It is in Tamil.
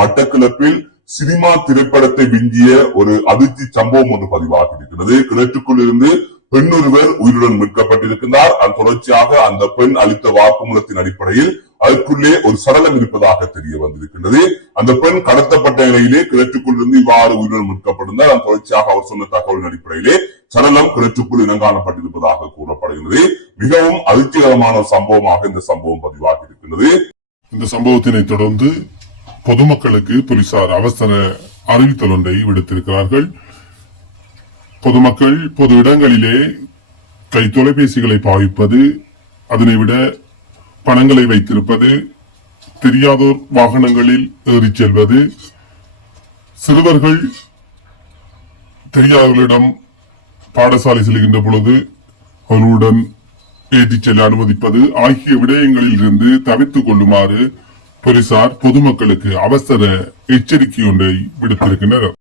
மட்டக்களப்பில் சினிமா திரைப்படத்தை விஞ்சிய ஒரு அதிர்ச்சி சம்பவம் ஒன்று பதிவாகி இருக்கிறது. கிணற்றுக்குள் இருந்து பெண் ஒருவர் உயிருடன் மீட்கப்பட்டிருக்கிறார். அதன் தொடர்ச்சியாக அந்த பெண் அளித்த வாக்குமூலத்தின் அடிப்படையில் அதற்குள்ளே ஒரு சடலம் இருப்பதாக தெரிய வந்திருக்கின்றது. அந்த பெண் கடத்தப்பட்ட நிலையிலே கிணற்றுக்குள் இருந்து இவ்வாறு உயிருடன் மீட்கப்பட்டிருந்தார். அதன் தொடர்ச்சியாக அவர் சொன்ன தகவலின் அடிப்படையிலே சடலம் கிணற்றுக்குள் இனங்காணப்பட்டிருப்பதாக கூறப்படுகிறது. மிகவும் அதிர்ச்சிகரமான சம்பவமாக இந்த சம்பவம் பதிவாகி இருக்கின்றது. இந்த சம்பவத்தினை தொடர்ந்து பொதுமக்களுக்கு போலீசார் அவசர அறிவித்தல் ஒன்றை விடுத்திருக்கிறார்கள். பொதுமக்கள் பொது இடங்களிலே கை தொலைபேசிகளை பாவிப்பது, அதனை விட பணங்களை வைத்திருப்பது, தெரியாதோர் வாகனங்களில் ஏறிச் செல்வது, சிறுவர்கள் தெரியாதவர்களிடம் பாடசாலை செல்கின்ற பொழுது அவர்களுடன் ஏற்றிச் செல்ல அனுமதிப்பது ஆகிய விடயங்களில் இருந்து தவிர்த்துக் கொள்ளுமாறு போலீசார் பொதுமக்களுக்கு அவசர எச்சரிக்கை ஒன்றை விடுத்திருக்கின்றனர்.